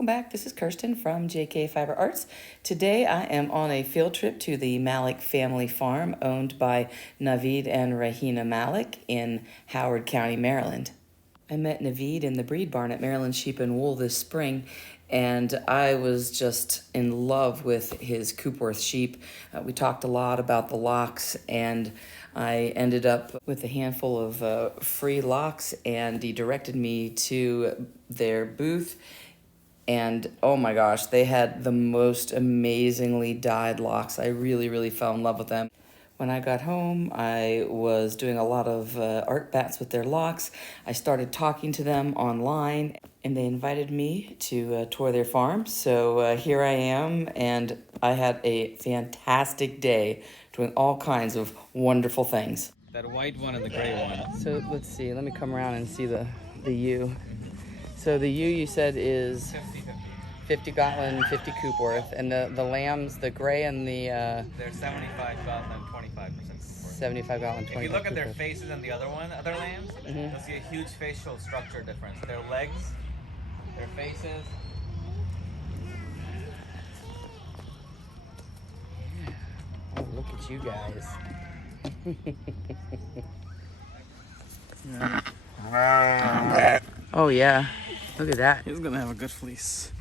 welcome back. This is Kirsten from JK Fiber Arts. Today I am on a field trip to the Malik family farm owned by Naveed and Rahina Malik in Howard County, Maryland. I met Naveed in the breed barn at Maryland Sheep and Wool this spring, and I was just in love with his Coopworth sheep. We talked a lot about the locks, and I ended up with a handful of free locks, and he directed me to their booth. And oh my gosh, they had the most amazingly dyed locks. I really fell in love with them. When I got home, I was doing a lot of art bats with their locks. I started talking to them online, and they invited me to tour their farm. So here I am, and I had a fantastic day doing all kinds of wonderful things. That white one and the gray one. So let's see, let me come around and see the ewe. So the ewe you said is 50 Gotland, 50 Coopworth, and the lambs, the gray and the... They're 75 Gotland, 25% Coopworth. 75 Gotland, 25 If you look at their Coopworth. faces and the other lambs, you'll see a huge facial structure difference. Their legs, their faces. Oh, look at you guys. Oh yeah, look at that. He's gonna have a good fleece.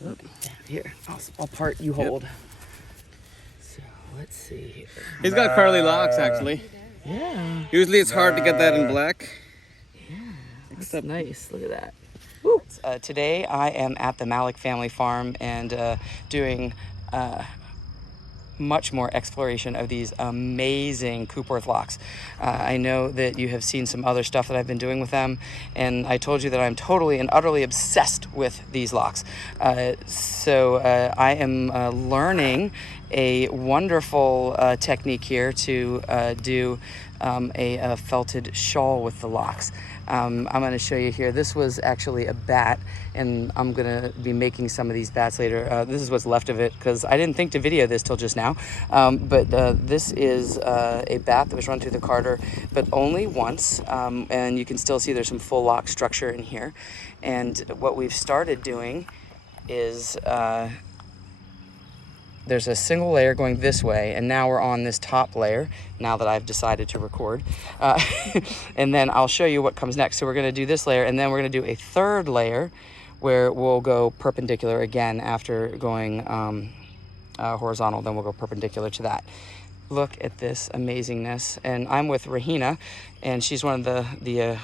Look, here, I'll part, you hold. So let's see here. He's got curly locks, actually. Yeah. Usually it's hard to get that in black. Yeah, that's nice. Look at that. Woo. Today I am at the Malik family farm and doing much more exploration of these amazing Coopworth locks. I know that you have seen some other stuff that I've been doing with them, and I told you that I'm totally and utterly obsessed with these locks. So I am learning a wonderful technique here to do a felted shawl with the locks. I'm going to show you here. This was actually a bat, and I'm going to be making some of these bats later. This is what's left of it, because I didn't think to video this till just now. But this is a bat that was run through the carder, but only once. And you can still see there's some full lock structure in here. And what we've started doing is... there's a single layer going this way, and now we're on this top layer, now that I've decided to record. And then I'll show you what comes next. So we're gonna do this layer, and then we're gonna do a third layer where we'll go perpendicular again after going horizontal, then we'll go perpendicular to that. Look at this amazingness. And I'm with Rahina, and she's one of the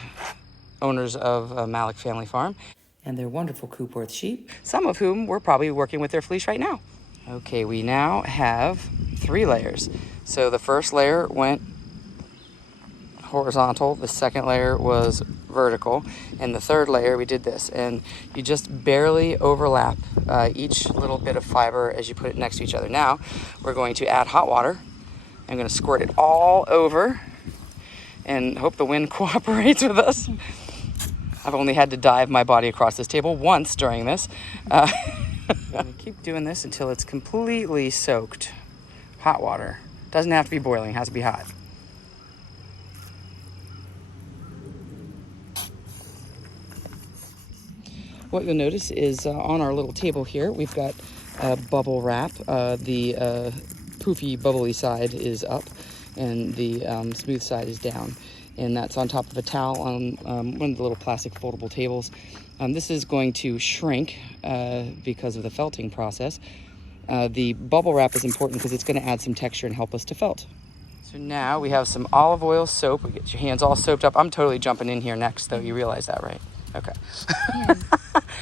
owners of Malik Family Farm. And they're wonderful Coopworth sheep, some of whom we're probably working with their fleece right now. Okay, we now have 3 layers. So the first layer went horizontal, the second layer was vertical, and the third layer we did this. And you just barely overlap each little bit of fiber as you put it next to each other. Now we're going to add hot water. I'm going to squirt it all over and hope the wind cooperates with us. I've only had to dive my body across this table once during this. I'm gonna keep doing this until it's completely soaked. Hot water. Doesn't have to be boiling, it has to be hot. What you'll notice is on our little table here, we've got bubble wrap. The poofy, bubbly side is up, and the smooth side is down. And that's on top of a towel on one of the little plastic foldable tables. This is going to shrink because of the felting process. The bubble wrap is important because it's going to add some texture and help us to felt. So now we have some olive oil soap. We get your hands all soaped up. I'm totally jumping in here next, though. You realize that, right? Okay.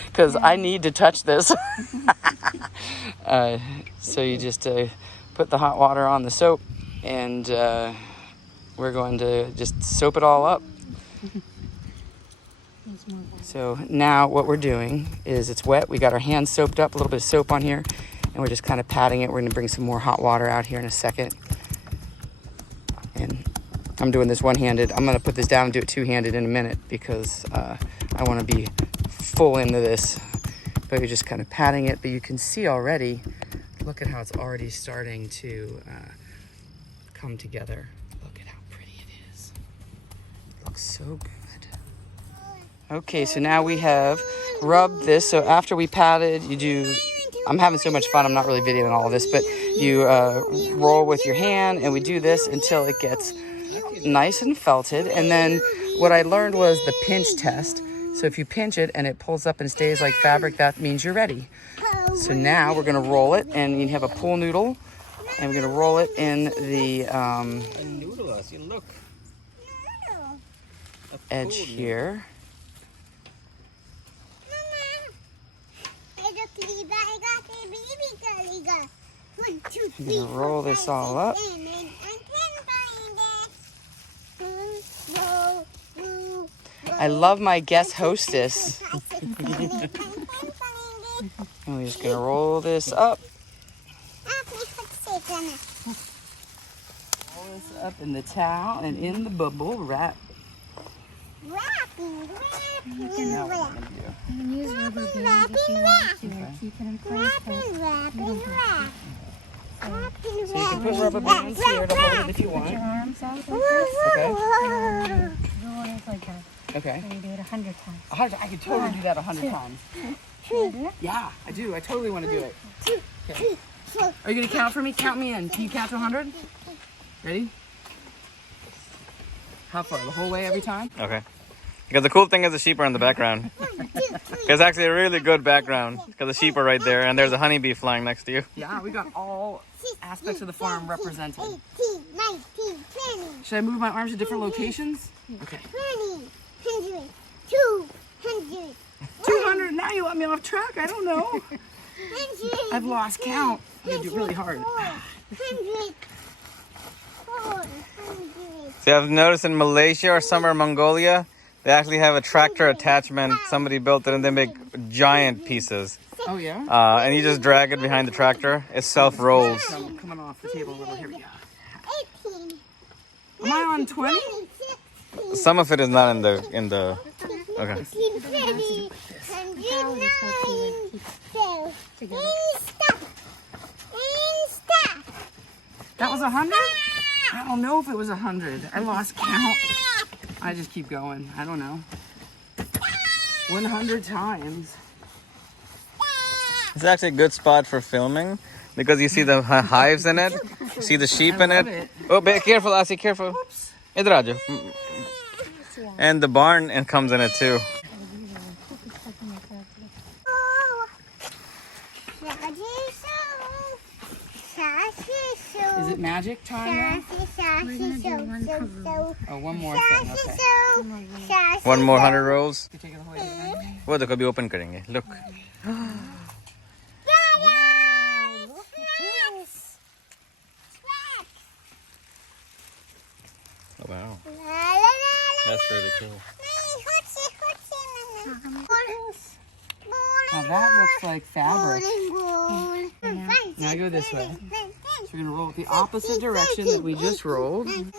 Because I need to touch this. So you just put the hot water on the soap, and we're going to just soap it all up. So now what we're doing is it's wet. We got our hands soaped up, a little bit of soap on here, and we're just kind of patting it. We're going to bring some more hot water out here in a second. And I'm doing this one-handed. I'm going to put this down and do it two-handed in a minute because I want to be full into this. But you're just kind of patting it. But you can see already, look at how it's already starting to come together. Look at how pretty it is. It looks so good. Okay, so now we have rubbed this. So after we patted, you do, I'm having so much fun, I'm not really videoing all of this, but you roll with your hand, and we do this until it gets nice and felted. And then what I learned was the pinch test. So if you pinch it and it pulls up and stays like fabric, that means you're ready. So now we're gonna roll it, and you have a pool noodle, and we're gonna roll it in the Look. edge here. I'm gonna roll this all up. I love my guest hostess. And we're just gonna roll this up. Roll this up in the towel and in the bubble wrap. You Now what I'm gonna do. can use rubber bands if you want to keep it in place, but you don't have to. So you can put rubber bands here to hold it if you Put your want. arms out like this. Okay. Roll it like that. Okay. And you do it 100 times. I could totally do that 100 times. Should I do it? Yeah, I do. I totally want to do it. Okay. Are you gonna count for me? Count me in. Can you count to 100? Ready? How far? The whole way every time? Okay. Because the cool thing is the sheep are in the background. It's actually a really good background because the sheep are right there and there's a honeybee flying next to you. Yeah, we got all aspects of the farm represented. 18, 19, 20, Should I move my arms to different locations? Okay. 20, 100, 200, 200. Now you let me off track. I don't know. 100. I've lost count. I'm gonna do really hard. 100, 400. See, I've noticed in Malaysia or somewhere in Mongolia, they actually have a tractor attachment. Somebody built it and they make giant pieces. Oh yeah. And you just drag it behind the tractor. It self-rolls. So I'm coming off the table a little. Here we go. 18. Am I on 20? Some of it is not in the. Okay. 19, 20, 109. So, stop. Stop. That was 100? I don't know if it was 100. I lost count. I just keep going. I don't know. 100 times. It's actually a good spot for filming because you see the hives in it. You see the sheep in love it. it. Oh, be careful, Asi, careful. Oops. Idhar aa jao. And the barn comes in it too. Is it magic time now? Oh, one more thing. Okay. One more 100 rolls. You take it the whole way. वो देखो अभी open करेंगे. Look. Oh, wow. That's really cool. Now that looks like fabric. Now go this way. So we're gonna roll it the opposite direction that we just rolled. I'm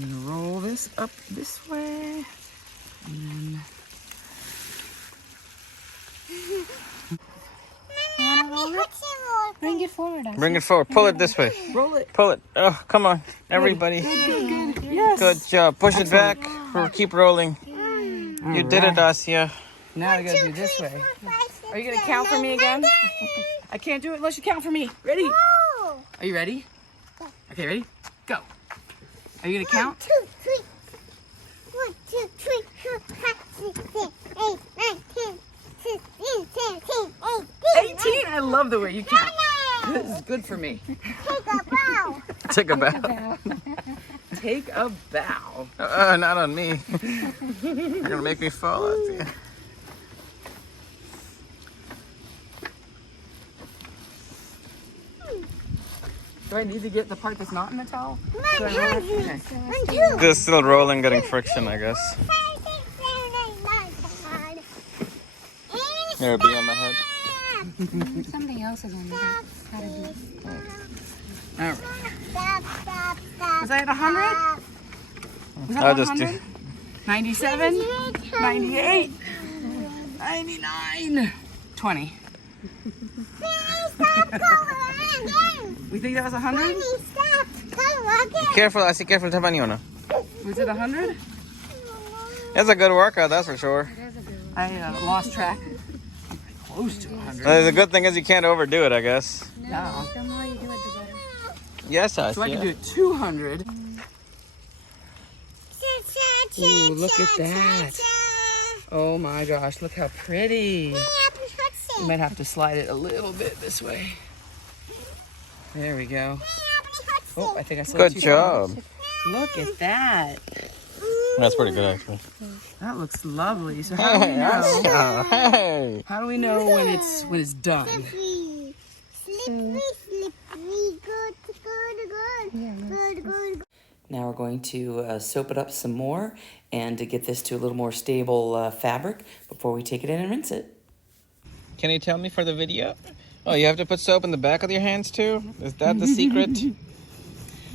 gonna roll this up this way, and then Bring it forward. Ashley. Bring it forward. Pull it this way. roll it. Pull it. Oh, come on, everybody. Good. Yes. Good job. Push it back. Keep rolling. You did it, Asya. Now we gotta do this way. Are you gonna count for me again? I can't do it unless you count for me. Ready? Are you ready? Okay, ready? Go. Are you gonna count? 1, 2, 3, 4, 5, 6, 7, 8, 9, 10, 15, 17, 18. 18. I love the way you count. This is good for me. Take a bow. Take a bow. Take a bow. Not on me. You're gonna make me fall, Asya. Do I need to get the part that's not in the towel? Do I roll it? Okay. 1, 2, This is still rolling, getting friction, I guess. 5, 6, 7, 8, 9, 10. Here, be on my head. Something else is on there. How to do it. All right. Stop. Was I at 100? Was that I'll just 100? 97? 98? 99? 20. Stop going. We think that was 100? Stop going. Careful, I see careful tamaño. Was it 100? That's a good workout, that's for sure. I lost track. Close to 100. The good thing is you can't overdo it, I guess. Yeah. The more you do it, the better. Yes, I So I see. can do 200. Ooh, look at that. Oh my gosh, look how pretty. You might have to slide it a little bit this way. There we go. Oh, I think I slid Good too far. job. Look at that. That's pretty good, actually. That looks lovely. So how do we know? Hey! How do we know when it's done? Slippery, slippery. Good, good, good. Now we're going to soap it up some more and to get this to a little more stable fabric before we take it in and rinse it. Can you tell me for the video? Oh, you have to put soap in the back of your hands too? Is that the secret?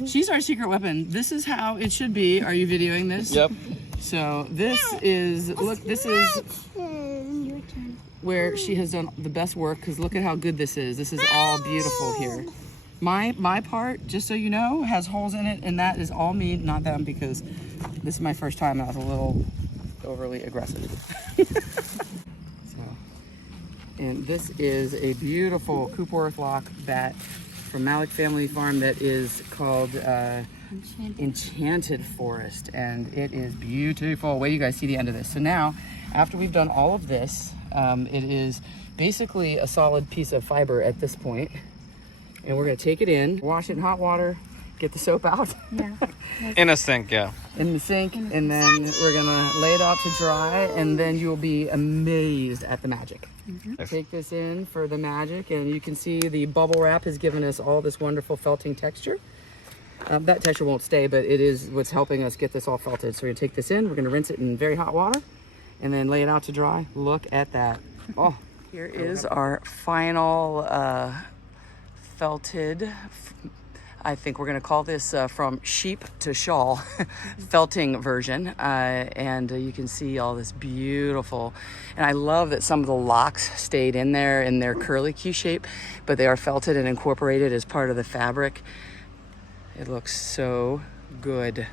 She's our secret weapon. This is how it should be. Are you videoing this? Yep. So this is, look, this is Your turn. where she has done the best work because look at how good this is. This is all beautiful here. My part, just so you know, has holes in it, and that is all me, not them, because this is my first time and I was a little overly aggressive. And this is a beautiful Coopworth lock that from Malik Family Farm that is called Enchanted Forest, and it is beautiful. Wait, you guys see the end of this. So now, after we've done all of this, it is basically a solid piece of fiber at this point. And we're gonna take it in, wash it in hot water, get the soap out Yeah. In a sink, yeah. in the sink, and then we're gonna lay it out to dry, and then you'll be amazed at the magic. Take this in for the magic, and you can see the bubble wrap has given us all this wonderful felting texture. That texture won't stay, but it is what's helping us get this all felted. So we're gonna take this in, we're gonna rinse it in very hot water, and then lay it out to dry. Look at that. Oh, here is our final felted, I think we're gonna call this from sheep to shawl felting version. And you can see all this beautiful, and I love that some of the locks stayed in there in their curly Q shape, but they are felted and incorporated as part of the fabric. It looks so good.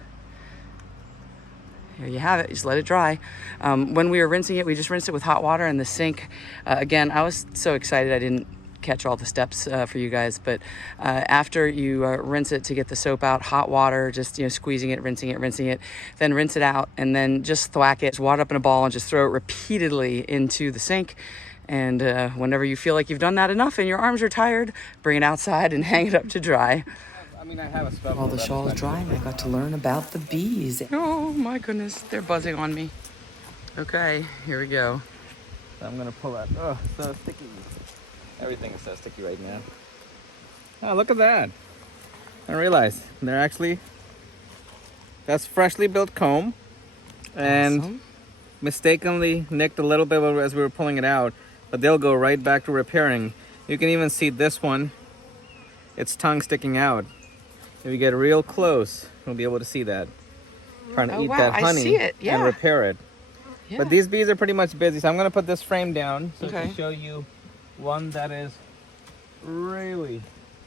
Here you have it, just let it dry. When we were rinsing it, we just rinsed it with hot water in the sink. Again, I was so excited I didn't catch all the steps for you guys, but after you rinse it to get the soap out, hot water, just squeezing it, rinsing it, then rinse it out, and then just thwack it, just wad it up in a ball and just throw it repeatedly into the sink. And whenever you feel like you've done that enough and your arms are tired, bring it outside and hang it up to dry. I mean, I have a stuff. While the shawl is drying, I got to learn about the bees. Oh my goodness, they're buzzing on me. Okay, here we go. I'm gonna pull that. Oh, so sticky. Everything is so sticky right now. Oh, look at that. I realized they're actually, that's freshly built comb, and Awesome. mistakenly nicked a little bit as we were pulling it out, but they'll go right back to repairing. You can even see this one, its tongue sticking out. If you get real close, you'll be able to see that. Trying to Oh, eat wow, that I honey see it, yeah. and repair it. Yeah. But these bees are pretty much busy, so I'm gonna put this frame down so Okay. to show you one that is really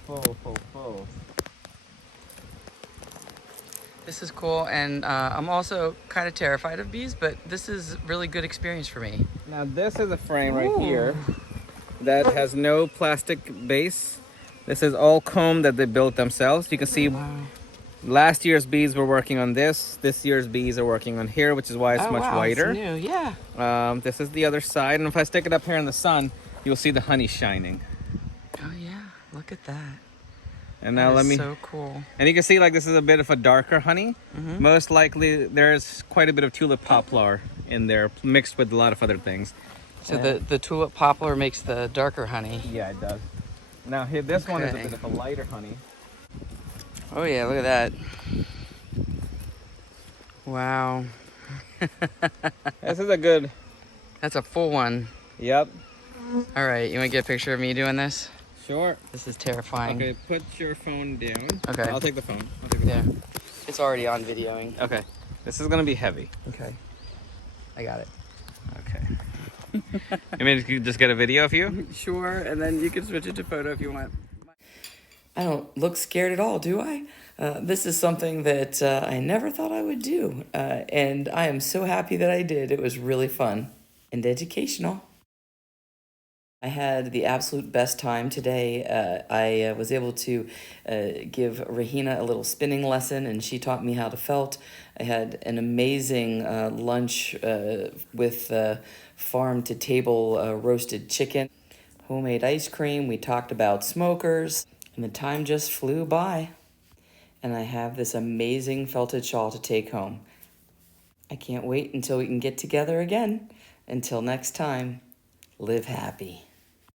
full. This is cool, and I'm also kind of terrified of bees, but this is really good experience for me. Now this is a frame right Ooh. here that has no plastic base. This is all comb that they built themselves. You can see Wow. last year's bees were working on this. This year's bees are working on here, which is why it's Oh, much wow, whiter. It's new. Yeah. This is the other side, and if I stick it up here in the sun, you'll see the honey shining. Oh yeah, look at that. And now That let is me, so cool. and you can see like this is a bit of a darker honey. Mhm. Most likely there's quite a bit of tulip poplar in there mixed with a lot of other things. So the tulip poplar makes the darker honey. Yeah, it does. Now here, this one is a Okay. bit of a lighter honey. Oh yeah, look at that. Wow. This is a good, That's a full one. yep, All right, you want to get a picture of me doing this? sure. This is terrifying. Okay, put your phone down. Okay. I'll take the phone. I'll take the Yeah. phone. It's already on videoing. Okay. This is gonna be heavy. Okay. I got it. Okay. You mean you just get a video of you? Sure, and then you can switch it to photo if you want. I don't look scared at all, do I? This is something that I never thought I would do, and I am so happy that I did. It was really fun and educational. I had the absolute best time today. I was able to give Rahina a little spinning lesson, and she taught me how to felt. I had an amazing lunch with farm to table roasted chicken, homemade ice cream. We talked about smokers, and the time just flew by. And I have this amazing felted shawl to take home. I can't wait until we can get together again. Until next time, live happy.